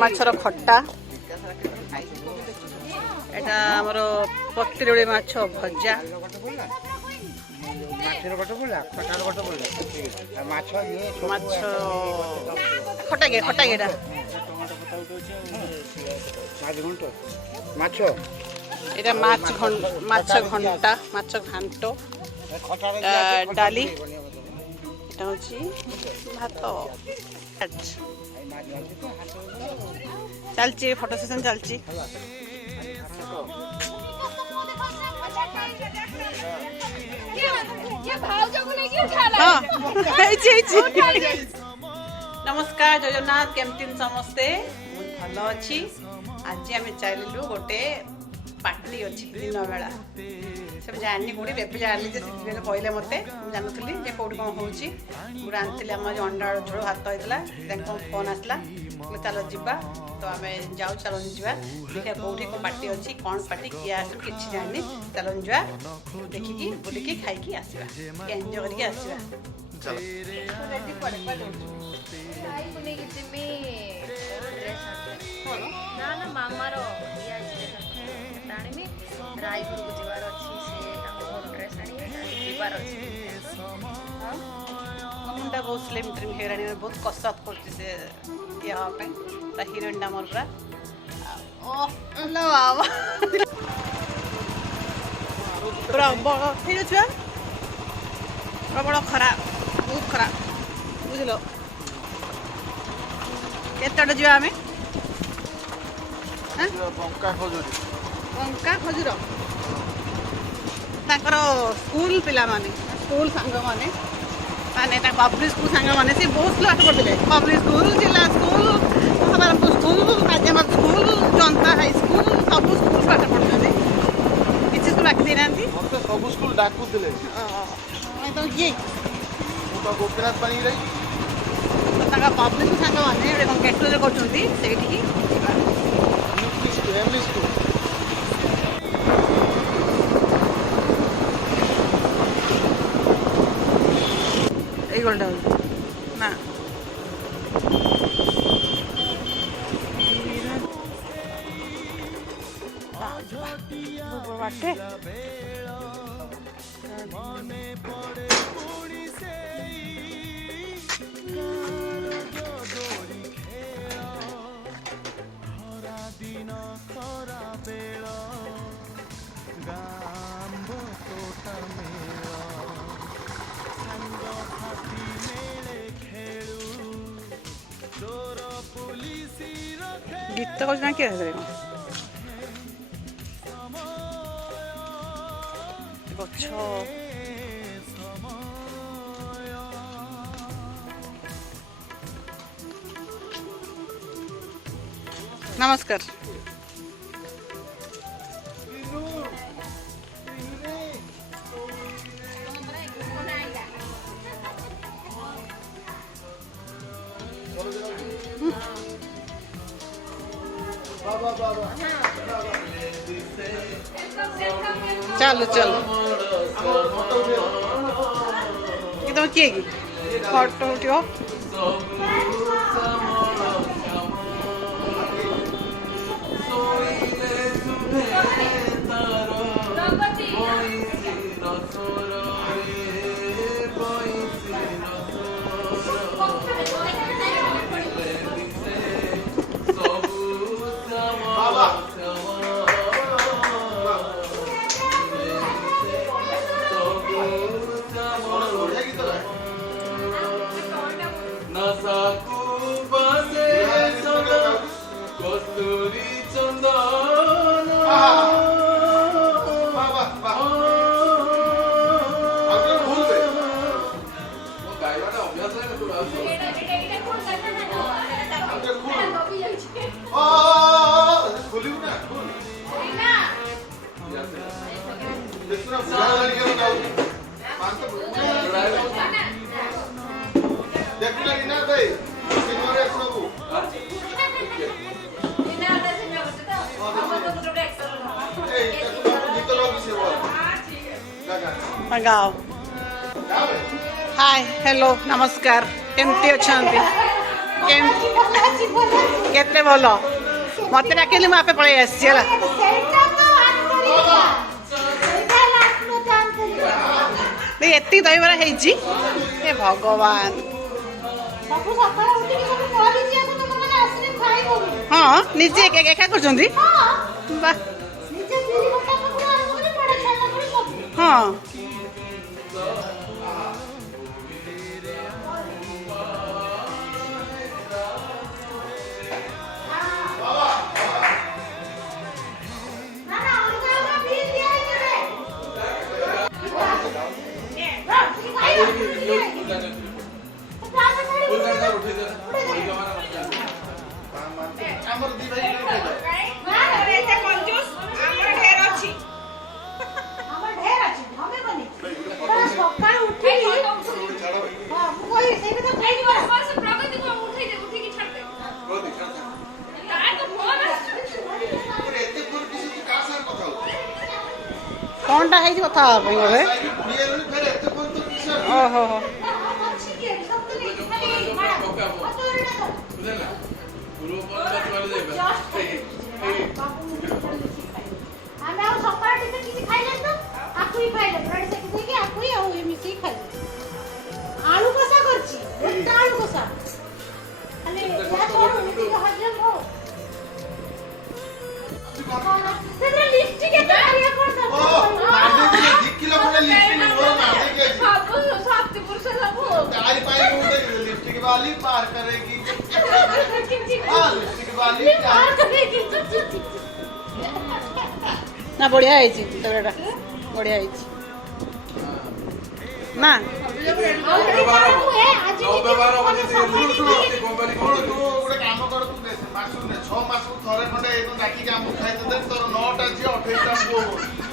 ମାଛର ଖଟା ଏଇଟା ଆମର ପତିରୋଳି ମାଛ ଭଜା ମାଛ ଖଟାକେ ଖଟାକେ ଏଇଟା মাছ ଏଇଟା মাছ মাছ ঘন্টা মাছ ঘান্ট ডালি এটা হচ্ছে চালছি ফটো সেশন চালছি নমস্কার জগন্নাথ কেমতি সমস্তে ভাল অছি আজ আমি চাইলু গোটে পার্টি অছি দিন বেলা ସବୁ ଜାଣିନି କେଉଁଠି ଏବେ ଜାଣିଲି ଯେ ସେଥିପାଇଁ କହିଲେ ମୋତେ ମୁଁ ଜାଣୁଥିଲି ଯେ କେଉଁଠି କ'ଣ ହେଉଛି ମୁଁ ରାନ୍ଧିଥିଲି ଆମର ଯେଉଁ ଅଣ୍ଡା ଝୋଳ ଭାତ ହେଇଥିଲା ତାଙ୍କୁ ଫୋନ୍ ଆସିଲା ଚାଲ ଯିବା ତ ଆମେ ଯାଉ ଚାଲନି ଯିବା ଦେଖିବା କେଉଁଠି କଣ ପାର୍ଟି ଅଛି କ'ଣ ପାର୍ଟି କିଏ ଆସିବ କିଛି ଜାଣିନି ଚାଲନି ଯିବା ଦେଖିକି ବୁଲିକି ଖାଇକି ଆସିବା ଏନ୍ଜୟ କରିକି ଆସିବା ନେଇକି ଯିମି ମାମାର ଡ୍ରେସ୍ ଆଣିବି ରାୟପୁରକୁ ଯିବାର ଅଛି ସେ ତାଙ୍କ ଘରୁ ଡ୍ରେସ୍ ଆଣିବି ଯିବାର ଅଛି ମୁଣ୍ଡଟା ବହୁତ ସ୍ଲିମ୍ ଟ୍ରିମ୍ ହେଇଗଲାଣି ବହୁତ କସରତ କରୁଛି ସେ ଇଏ ହେବା ପାଇଁ ତା ହିରୋଇନ୍ଟା ମୋର ପୁରା ଠିକ୍ ଅଛି ପ୍ରବଳ ଖରା ବହୁତ ଖରା ବୁଝିଲ କେତେଟା ଯିବା ଆମେ ବଙ୍କା ଖଜୁରୀ अंका खजूर ताकर स्कूल पिला माने स्कूल सांग माने माने पब्लिक स्कूल सांग माने से बहुत लाट पढ़ते पब्लिक स्कूल जिला स्कूल हमारा स्कूल आज हम स्कूल जनता हाई स्कूल सब स्कूल पाठ पढ़ते थे किसी स्कूल आके देना थी सब स्कूल डाकू दिले हां तो ये तो गोपीनाथ पानी रही पब्लिक सांग मैंने कंकेट कर फैमिली स्कूल ഉണ്ടാവും বাটে মনে পড়ে পুরি সেই 立ったじゃなきゃそれも。ごちょう。नमस्कार চলো চলো কিন্তু কি ফটো উঠিও ગાવ હાય હેલો નમસ્કાર કેમતી અછંતી કેમ કેતે બોલો મતે રાખેલી હું આપે પળાઈ ଦେଖ ଏତିକି ଦହିବରା ହେଇଛି ଏ ଭଗବାନ ହଁ ନିଜେ ଏକା କରୁଛନ୍ତି ବା ହଁ ঘন্টা ହେଇଛି କଥା ହେବା ପାଇଁ ବୋଧେ ଓହୋ ଆମେ ଆଉ ସକାଳ ଟିକେ କିଛି ଖାଇଲେ ତ ଆଖୁଇ ଖାଇଲେ ବ୍ରେଡ୍ ସେକି ଦେଇକି ଆଖୁଇ ଆଉ ମିଶିକି ଖାଇଲେ ଆଳୁ କଷା କରିଛି ଗୋଟା ଆଳୁ କଷା ଖାଲି ହଜମ ହଉ वाली पार करेगी वाली पार करेगी না বড়িয়া হয়েছি তোর এটা বড়িয়া হয়েছি না ছ মাসକୁ ଥରେ ଖଣ୍ଡେ ଡାକିକି ଆମକୁ ଖାଇଦେଲେ ତୋର ନଅଟା ଝିଅ ଅଠେଇଶଟା ପୁଅ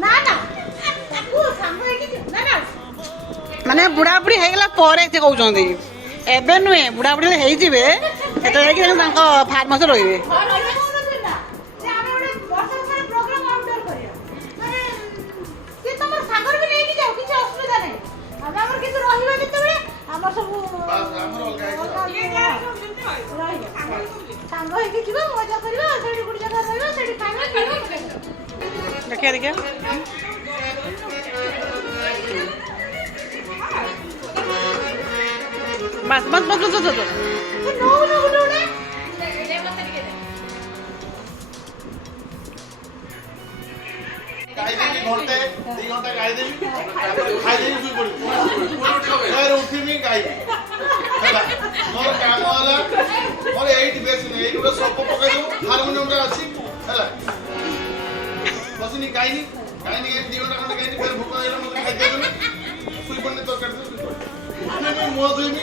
ନା ନା ତାକୁ ସାଙ୍ଗ ହେଇକି ନା ନା মানে ବୁଢ଼ାବୁଢ଼ୀ ହେଇଗଲା ପରେ ସେ କହୁଛନ୍ତି ଏବେ ନୁହେଁ ବୁଢ଼ାବୁଢ଼ୀ ହେଇଯିବେ ସେତେବେଳେ ଯାଇକି ତାଙ୍କ ଫାର୍ମାସରେ ରହିବେ ଦେଖିବା ଦେଖିବା বাস বাস বাস বাস বাস ହାରମୋନିୟମଟା ଅଛି ହେଲା ବସିନି ଗାଇନି ଗାଇନି ଦି ଘଣ୍ଟା ଖଣ୍ଡେ ଗାଇନି ଫେର ଭୋକ ହେଇଗଲା ମୋତେ ଖାଇଦେବି ଶୋଇପଡ଼ିନି ତରକାରୀ ମୁଁ ମୁହଁ ଧୋଇନି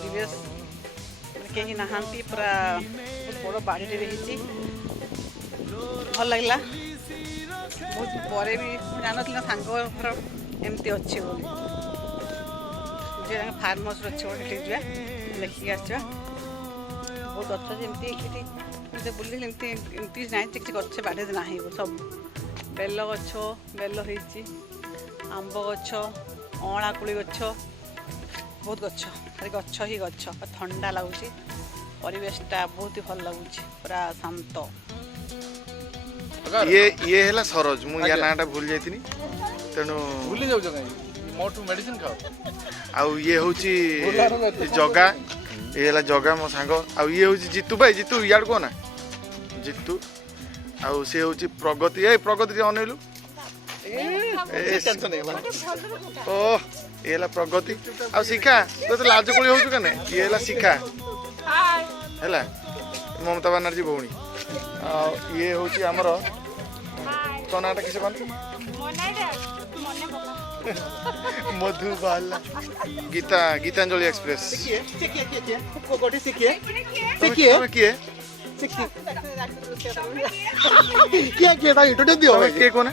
পরিবেশ কেহি নাহাନ୍ତି ପୁରା ବଡ଼ ବାଡ଼ିରେ ହେଇଛି ଭଲ ଲାଗିଲା ବହୁତ ପରେ ବି ଜାଣିନଥିଲି ନା ସାଙ୍ଗର ଏମିତି ଅଛି ବୋଲି ଯିଏ ଫାର୍ମ ହାଉସ୍ର ଅଛି ବୋଲି ସେଠିକି ଯିବା ଦେଖିକି ଆସିବା ବହୁତ ଗଛ ଯେମିତି ଏଠି ଏମିତି ବୁଲିଲି ଏମିତି ଏମିତି ନାହିଁ କିଛି ଗଛ ବାଡ଼ିରେ ନାହିଁ ସବୁ ବେଲ ଗଛ ବେଲ ହେଇଛି ଆମ୍ବ ଗଛ ଅଁଳା କୋଳି ଗଛ ବହୁତ ଗଛ ଖାଲି ଗଛ ହିଁ ଗଛ ଥଣ୍ଡା ଲାଗୁଛି ପରିବେଶଟା ବହୁତ ଭଲ ଲାଗୁଛି ପୁରା ଶାନ୍ତ ଇଏ ଇଏ ହେଲା ସରୋଜ ମୁଁ ୟା ନାଁଟା ଭୁଲି ଯାଇଥିଲି ତେଣୁ ଭୁଲି ଯାଉଛ କାହିଁକି ମୋଠୁ ମେଡିସିନ ଖାଅ ଆଉ ଇଏ ହେଉଛି ଜଗା ଇଏ ହେଲା ଜଗା ମୋ ସାଙ୍ଗ ଆଉ ଇଏ ହେଉଛି ଜିତୁ ଭାଇ ଜିତୁ ଇଆଡ଼ୁ କୁହ ନା ଜିତୁ ଆଉ ସେ ହେଉଛି ପ୍ରଗତି ଏ ପ୍ରଗତି ଟିକେ ଅନେଇଲୁ ଓ ଇଏ ହେଲା ପ୍ରଗତି ଆଉ ଶିଖା ତୁ ଏତେ ଲାଜକୁଳି ହଉଛୁ କେନେ ଇଏ ହେଲା ଶିଖା ହେଲା ମମତା ବାନାର୍ଜୀ ଭଉଣୀ ଆଉ ଇଏ ହେଉଛି ଆମର ତୋ ନାଁଟା କିସ କହନ୍ତି মধুবালা গীতা କିଏ এক্সপ্রেস କିଏ କିଏ ভাই ইন্ট্রোডিউস দিও କିଏ কোনে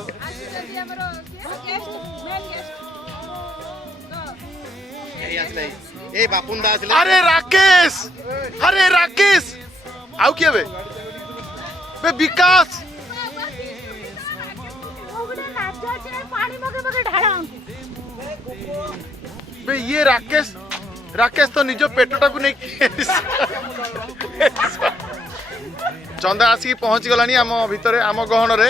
এই বাপুন দা আসলে আরে রাকেশ আরে রাকেশ আউ কি হবে বে বিকাশ বে ইয়ে রাকেশ রাকেশ তো নিজ পেটটাকু নেই চন্দা আসিকি পৌঁছি গলানি আম ভিতরে আম গহণরে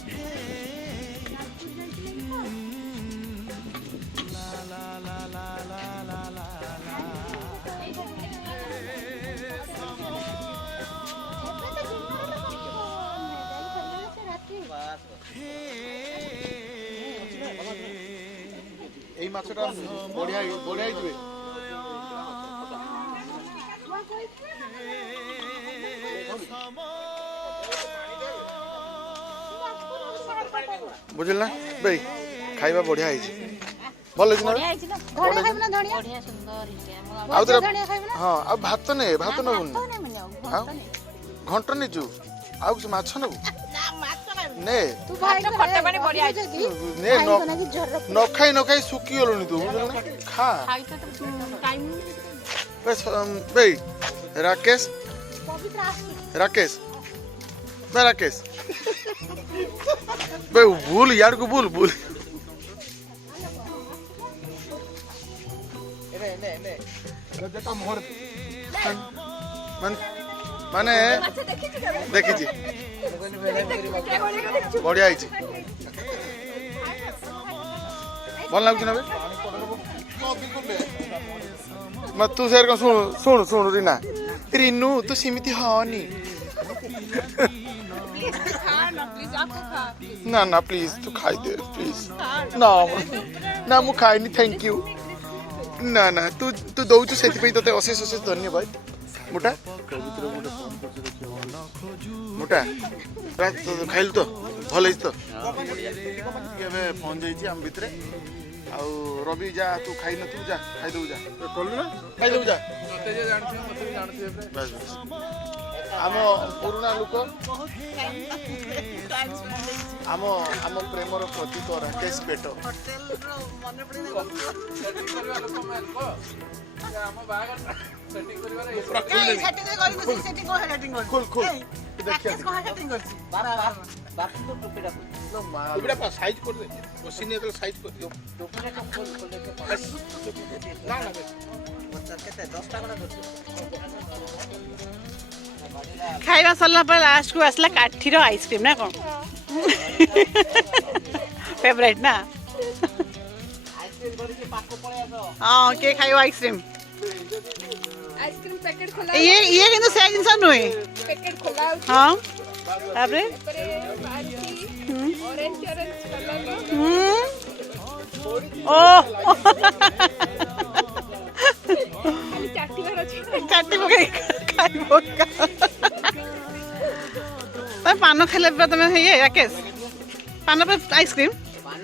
এই মাছটা বড়িয়া বড়িয়া যাবে বুঝল না বেই খাইবা বড়িয়া হয়েছে ଭଲ ହେଇଛି ନା ଆଉ ଥରେ ହଁ ଆଉ ଭାତ ନେ ଭାତ ନେବୁନି ଆଉ ଘଣ୍ଟ ନେଇଛୁ ଆଉ କିଛି ମାଛ ନେବୁ নে ତୁ ଭାଇ ଖଟା ପାଣି ପଡି ଆଇଛି ନେ ନ ଖାଇ ନ ଖାଇ ଶୁଖି ଗଲୁଣି ତୁ ବୁଝିଲୁ ନା ଖା ଖାଇ ତ ଟାଇମ ବେଶ ବେଇ ରାକେଶ ରାକେଶ ବେ ରାକେଶ ବେ ଭୁଲ ଇଆଡ଼କୁ ଭୁଲ ଭୁଲ ନେ ନେ ନେ ଯେଟା ମୋହର ମାନେ মানে দেখিছি বড়িয়া হয়েছি ଭଲ ଲାଗୁଛି ନା ତୁ ସେୟାର କଣ ଶୁଣୁ ଶୁଣୁ ଶୁଣୁ ରିନା ରିନୁ ତୁ ସେମିତି ହନି ନା ନା ପ୍ଲିଜ ତୁ ଖାଇଦେ ପ୍ଲିଜ ନା ନା ମୁଁ ଖାଇନି ଥ୍ୟାଙ୍କ ୟୁ ନା ନା ତୁ ତୁ ଦଉଛୁ ସେଥିପାଇଁ ତତେ ଅଶେଷ ଅଶେଷ ଧନ୍ୟବାଦ মোটা মোটা খাইলু তো ভাল ହେଇଛି ତ ଏବେ ପହଞ୍ଚି ଯାଇଛି ଆମ ଭିତରେ ଆଉ ରବି ଯା ତୁ ଖାଇନଥିବୁ ଯା ଖାଇଦେବୁ ଯା କଲୁ ନା ଖାଇଦେବୁ ଯା ଆମ ପୁରୁଣା ଲୋକ ଆମ ଆମ ପ୍ରେମର ପ୍ରତୀକ ରାକେଶ ପେଟ ଆମ ବାହାଘର খাইবা সরলা পরে লাস্টকু আসলা কাঠির আইসক্রিম না কম ফেভারিট না কে খাইব আইসক্রিম ইয়ে ইয়ে কিন্তু সে জিনিস নয় প্যাকেট খোলা হ্যাঁ তারপরে অরেঞ্জ অরেঞ্জ কালার হুম ও চারটি বার আছে চারটি পান খেলে তুমি ইয়ে রাকেশ পান আইসক্রিম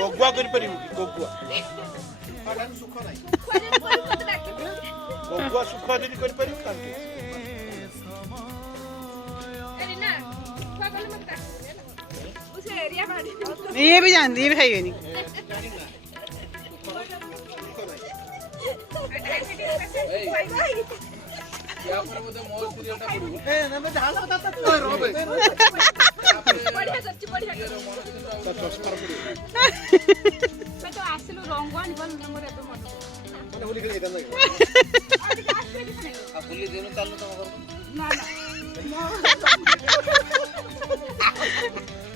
গগুয়া করিপারিব কি গগুয়া গগুয়া সুখ যদি করিপারিব ତାଙ୍କୁ ଇଏ ବି ଯାଆନ୍ତି ଇଏ ବି ଖାଇବେନି ୟା ପରେ ବୋଧେ ମୋ ସିରିୟଲଟା ପଡ଼ିବ ଏ ନେବେ ଢାଲ ତା ତା ରବେ ବଢିଆ କରିଛି ବଢିଆ କରିଛି ତ ଆସିଲୁ ରଙ୍ଗ ଆଣିବ ମୋର ଏବେ ମନେ ମାନେ ହୋଲି ଖେଳି ଯାଇଥାନ୍ତା ଆଉ ହୋଲି ଦିନ ଚାଲୁ ତମ ଘରକୁ ନା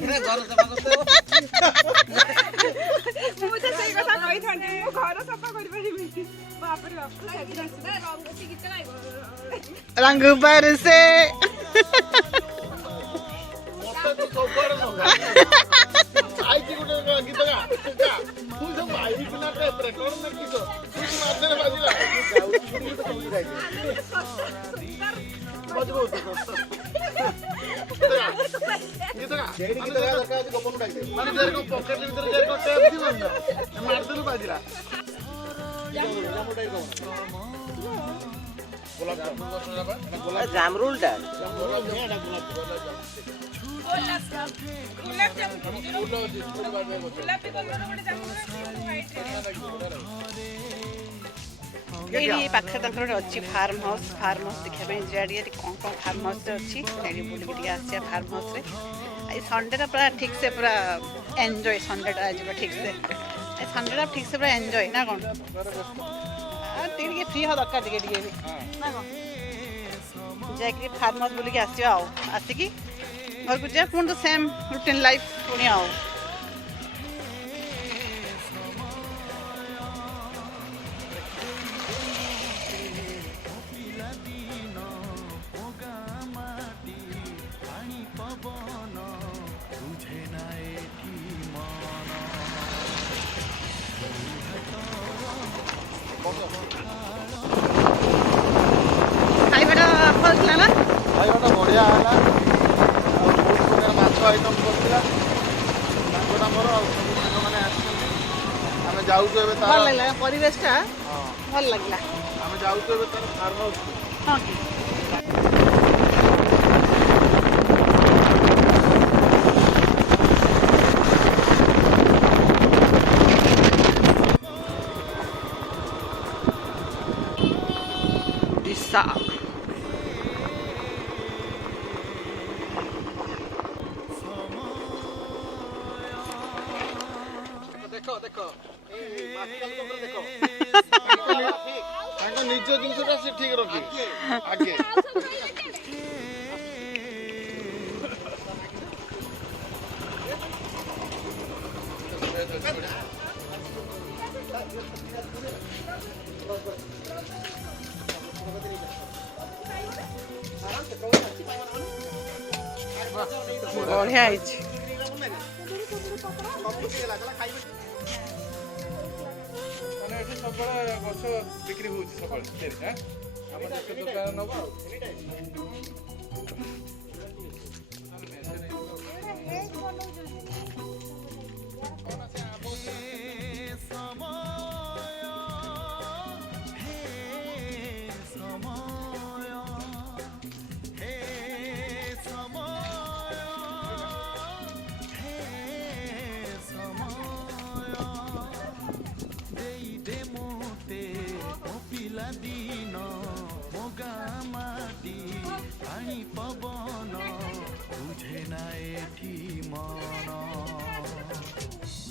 ନା ଘର ସଫା କରିଦେବ ମୁଁ ତ ସେଇ କଥା କହିଥାନ୍ତି ମୁଁ ଘର ସଫା କରିପାରିବି ବାପରେ ବାପ ରଙ୍ଗ ସେ 또 똑바로 아이티 구조가 기다가 그니까 무슨 많이 끝났다 레코드 느끼죠 무슨 만드는 바지라 맞고 గితగా గితగా కాదు గొప్ప మన జరిగో పొక్కటి ఇద్దరు జరిగో టేప్ ఉందా మడతలు బాజిరా জামরুলটা জামরুল ଏଇଠି ପାଖରେ ତାଙ୍କର ଅଛି ଫାର୍ମ ହାଉସ୍ ଫାର୍ମ ହାଉସ୍ ଦେଖିବା ପାଇଁ ଯିବା ଟିକେ କ'ଣ କ'ଣ ଫାର୍ମ ହାଉସ୍ରେ ଅଛି ସେଇଠି ବୁଲିକି ଟିକେ ଆସିବା ଫାର୍ମ ହାଉସ୍ରେ ଏଇ ସଣ୍ଡେଟା ପୁରା ଠିକ୍ସେ ପୁରା ଏନ୍ଜୟ ସଣ୍ଡେଟା ଆଜିବ ଠିକ୍ସେ ଏ ସଣ୍ଡେଟା ଠିକ୍ସେ ପୁରା ଏନ୍ଜୟ ନା କ'ଣ ଟିକେ ଟିକେ ଫ୍ରି ହେବା ଦରକାର ଟିକେ ଟିକେ ଯାଇକି ଫାର୍ମ ହାଉସ୍ ବୁଲିକି ଆସିବା ଆଉ ଆସିକି और गुजर तो सेम रूटीन लाइफ पुणिया हो ଯାଉଛୁ ଏବେ ଭଲ ଲାଗିଲା ପରିବେଶଟା ଭଲ ଲାଗିଲା ଆମେ ଯାଉଛୁ ଏବେ ତାର ଫାର୍ମ ହାଉସ୍ ହଁ দুশো টাকা ঠিক রাখি আগে ଗଛ ବିକ୍ରି ହେଉଛି ସକାଳୁ ହ୍ୟାঁ ଆମର ଦୋକାନ ନେବ ଆଉ ଏନି ଟାଇମ୍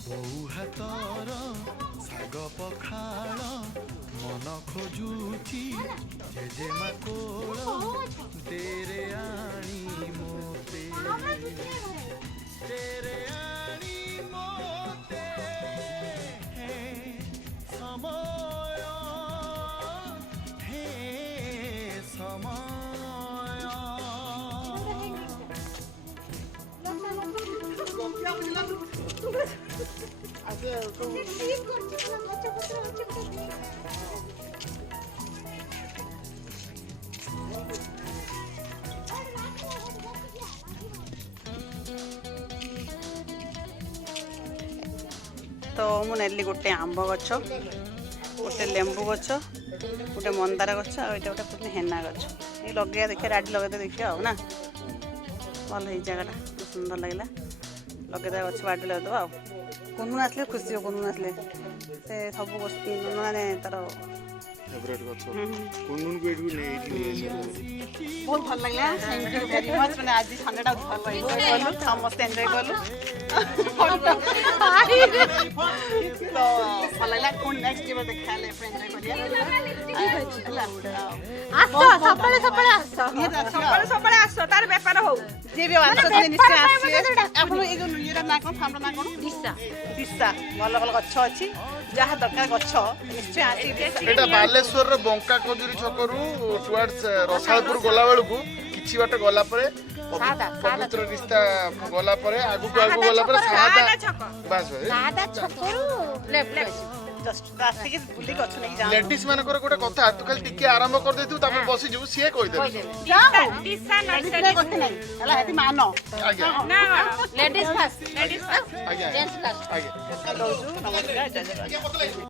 ବୋଉ ହାତର ଶାଗ ପଖାଳ ମନ ଖୋଜୁଛି ଜେଜେମା କୋଳ ତେରେ ଆଣି ମୋତେ ତେରେ ଆଣି ମୋତେ ସମୟ ହେ ସମୟ Thank you. ତ ମୁଁ ନେଲି ଗୋଟେ ଆମ୍ବ ଗଛ ଗୋଟେ ଲେମ୍ବୁ ଗଛ ଗୋଟେ ମନ୍ଦାର ଗଛ ଆଉ ଏଇଟା ଗୋଟେ ପୁଣି ହେନା ଗଛ ଏ ଲଗେଇବା ଦେଖିବା ରାଡ଼ି ଲଗେଇଦେବା ଦେଖିବା ଆଉ ନା ଭଲ ହେଇ ଜାଗାଟା ସୁନ୍ଦର ଲାଗିଲା ଲଗେଇଦେବା ଗଛ ବାଡ଼ି ଲଗେଇଦେବା ଆଉ гуннаас л хүсээ гуннаас л. Тэ тав богос би нунаанэ дараа ফেভারিট ଗଛ কোন কোন গেটু নেইছি বহুত ভাল লাগলা থ্যাংক ইউ ভেরি মচ মানে আজি ঠান্ডাটা ভাল লাগলো করলো সমস্ত এনজয় করলো তো ভাল লাগলা কোন নেক্সট ডে দেখালে এনজয় করিয়া আসো সকালে সকালে আসো সকালে সকালে আসো তার ব্যাপার হোক যে বি আসো নিশ্চয় মানে আসবে এখন এই যে ইয়েটা না গছ আছে ଯାହା ଦରକାର ଗଛ ଏଇଟା ବାଲେଶ୍ୱରର ବଙ୍କା କଜୁରୀ ଛକରୁ ଟୁଆର୍ଡସ୍ ରସାଳପୁର ଗଲାବେଳକୁ କିଛି ବାଟ ଗଲା ପରେ ପବିତ୍ର ରିସ୍ତା ଗଲା ପରେ ଆଗକୁ ଆଗକୁ ଗଲା ପରେ ସାହାଦା ବାସ୍ ବାସ୍ ଆସିକି ମାନଙ୍କର ଗୋଟେ କଥା ତୁ ଖାଲି ଟିକେ ଆରମ୍ଭ କରିଦେଇଥିବୁ ତାପରେ ବସିଯିବୁ ସିଏ କହିଦେବେ ଲେଡିସ୍ ଫାଷ୍ଟ ଲେଡିସ୍ ଆଜ୍ଞା